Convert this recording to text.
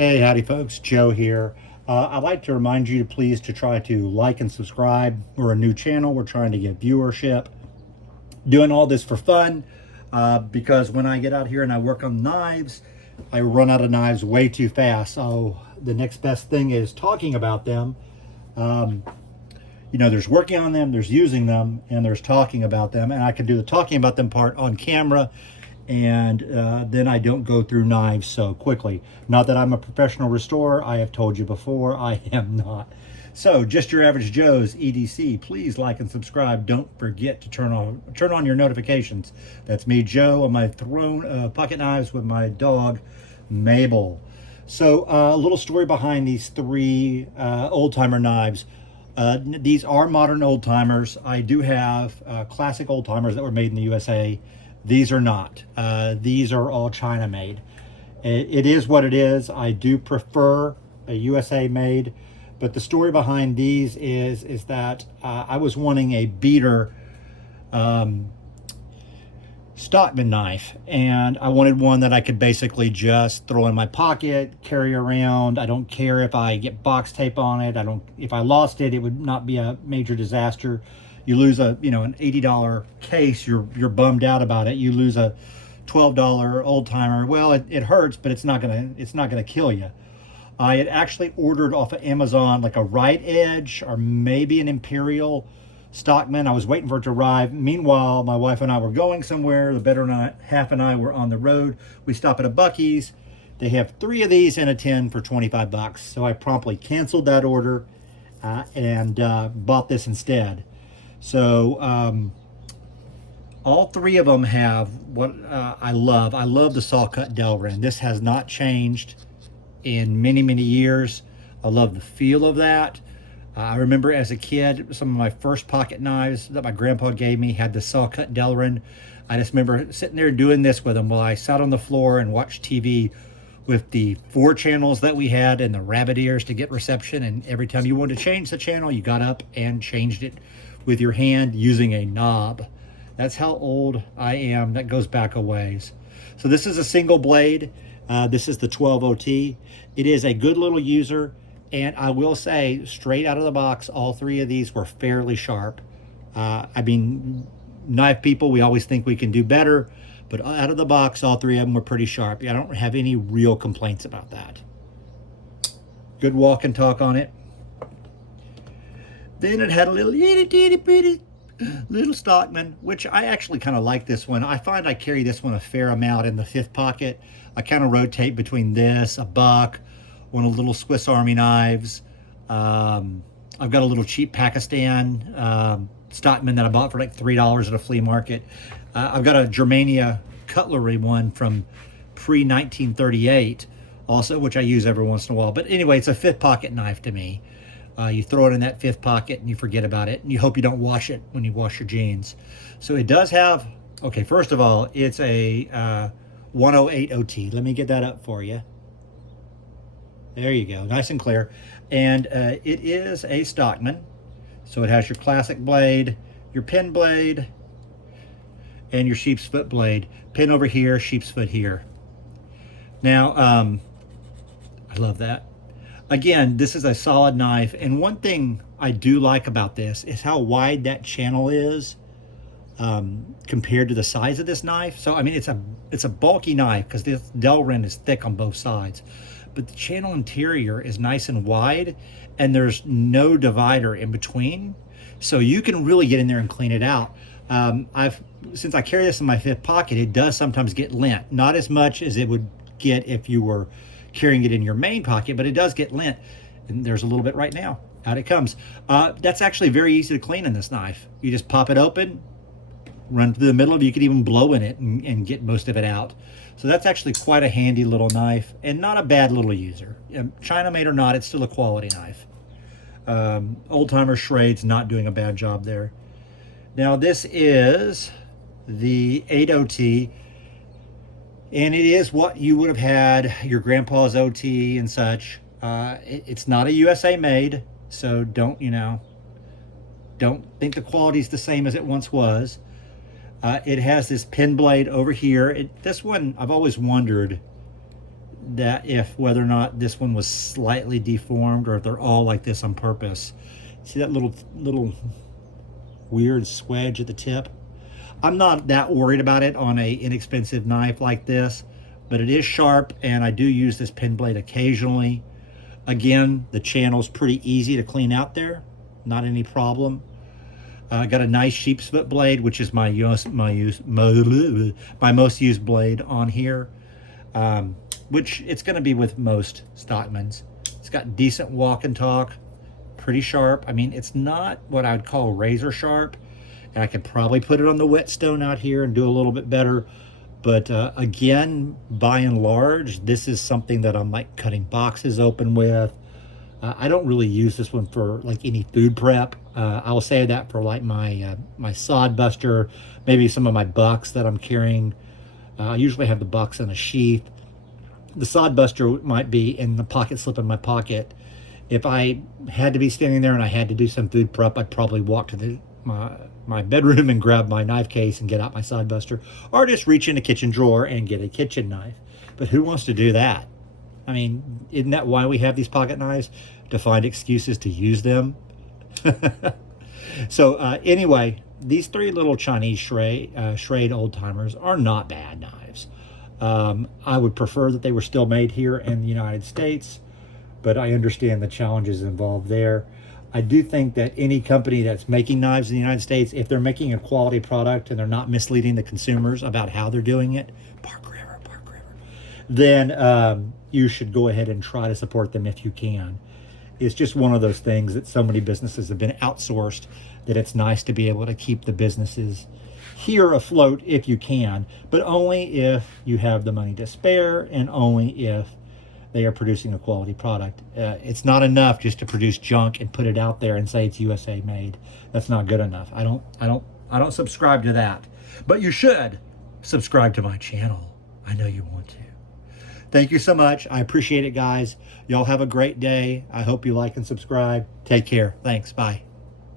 Hey, howdy folks, Joe here. I'd like to remind you to please to try to like and subscribe. We're a new channel, we're trying to get viewership. Doing all this for fun because when I get out here and I work on knives, I run out of knives way too fast. So the next best thing is talking about them. There's working on them, there's using them, and there's talking about them. And I can do the talking about them part on camera, and then I don't go through knives so quickly. Not that I'm a professional restorer, I have told you before, I am not. So just your average Joe's EDC, please like and subscribe. Don't forget to turn on your notifications. That's me, Joe, on my thrown pocket knives with my dog, Mabel. So a little story behind these three old timer knives. These are modern old timers. I do have classic old timers that were made in the USA. These are not. These are all China made. It is what it is. I do prefer a USA made, but the story behind these is that I was wanting a beater Stockman knife, and I wanted one that I could basically just throw in my pocket, carry around. I don't care if I get box tape on it. If I lost it, it would not be a major disaster. You lose an $80 case, you're bummed out about it. You lose a $12 old timer. Well, it hurts, but it's not gonna kill you. I had actually ordered off of Amazon like a right edge or maybe an Imperial Stockman. I was waiting for it to arrive. Meanwhile, my wife and I were going somewhere. The better half and I were on the road. We stop at a Buc-ee's. They have 3 of these and a 10 for 25 bucks. So I promptly canceled that order and bought this instead. So all 3 of them have what I love. I love the saw cut Delrin. This has not changed in many, many years. I love the feel of that. I remember as a kid, some of my first pocket knives that my grandpa gave me had the saw cut Delrin. I just remember sitting there doing this with them while I sat on the floor and watched TV with the 4 channels that we had and the rabbit ears to get reception. And every time you wanted to change the channel, you got up and changed it with your hand using a knob. That's how old I am. That goes back a ways. So this is a single blade. This is the 12 OT. It is a good little user. And I will say, straight out of the box, all 3 of these were fairly sharp. I mean, knife people, we always think we can do better, but out of the box, all 3 of them were pretty sharp. I don't have any real complaints about that. Good walk and talk on it. Then it had a little itty bitty little Stockman, which I actually kind of like this one. I find I carry this one a fair amount in the 5th pocket. I kind of rotate between this, a buck, one of the little Swiss Army knives. I've got a little cheap Pakistan Stockman that I bought for like $3 at a flea market. I've got a Germania cutlery one from pre-1938 also, which I use every once in a while. But anyway, it's a 5th pocket knife to me. You throw it in that 5th pocket and you forget about it, and you hope you don't wash it when you wash your jeans. So it does have, okay, first of all, it's a 108 OT. Let me get that up for you. There you go, nice and clear. And it is a Stockman. So it has your classic blade, your pin blade, and your sheep's foot blade. Pin over here, sheep's foot here. Now, I love that. Again, this is a solid knife. And one thing I do like about this is how wide that channel is compared to the size of this knife. So, I mean, it's a bulky knife because this Delrin is thick on both sides. But the channel interior is nice and wide, and there's no divider in between, so you can really get in there and clean it out. Since I carry this in my 5th pocket, it does sometimes get lint. Not as much as it would get if you were carrying it in your main pocket, but it does get lint, and there's a little bit right now. Out it comes. That's actually very easy to clean in this knife. You just pop it open, run through the middle of it. You could even blow in it and get most of it out. So that's actually quite a handy little knife and not a bad little user. China made or not, it's still a quality knife. Old timer Schrade's not doing a bad job there. Now this is the 8 OT, and it is what you would have had your grandpa's OT and such. It's not a USA made, so don't think the quality's the same as it once was. It has this pin blade over here. This one, I've always wondered, that if whether or not this one was slightly deformed or if they're all like this on purpose. See that little weird swedge at the tip? I'm not that worried about it on a inexpensive knife like this, but it is sharp, and I do use this pen blade occasionally. Again, the channel's pretty easy to clean out there, not any problem. I got a nice sheep's foot blade, which is my most used blade on here, which it's going to be with most Stockmans. It's got decent walk and talk, pretty sharp. I mean, it's not what I would call razor sharp, and I could probably put it on the whetstone out here and do a little bit better. But again, by and large, this is something that I'm like cutting boxes open with. I don't really use this one for like any food prep. I will say that for like my sod buster, maybe some of my bucks that I'm carrying. I usually have the bucks in a sheath. The sod buster might be in the pocket slip in my pocket. If I had to be standing there and I had to do some food prep, I'd probably walk to my bedroom and grab my knife case and get out my sod buster, or just reach in a kitchen drawer and get a kitchen knife. But who wants to do that? I mean, isn't that why we have these pocket knives? To find excuses to use them? So anyway, these three little Chinese Schrade old timers are not bad knives. I would prefer that they were still made here in the United States, but I understand the challenges involved there. I do think that any company that's making knives in the United States, if they're making a quality product and they're not misleading the consumers about how they're doing it, Park River, then you should go ahead and try to support them if you can. It's just one of those things that so many businesses have been outsourced that it's nice to be able to keep the businesses here afloat if you can, but only if you have the money to spare and only if they are producing a quality product. It's not enough just to produce junk and put it out there and say it's USA made. That's not good enough. I don't subscribe to that. But you should subscribe to my channel. I know you want to. Thank you so much. I appreciate it, guys. Y'all have a great day. I hope you like and subscribe. Take care. Thanks. Bye.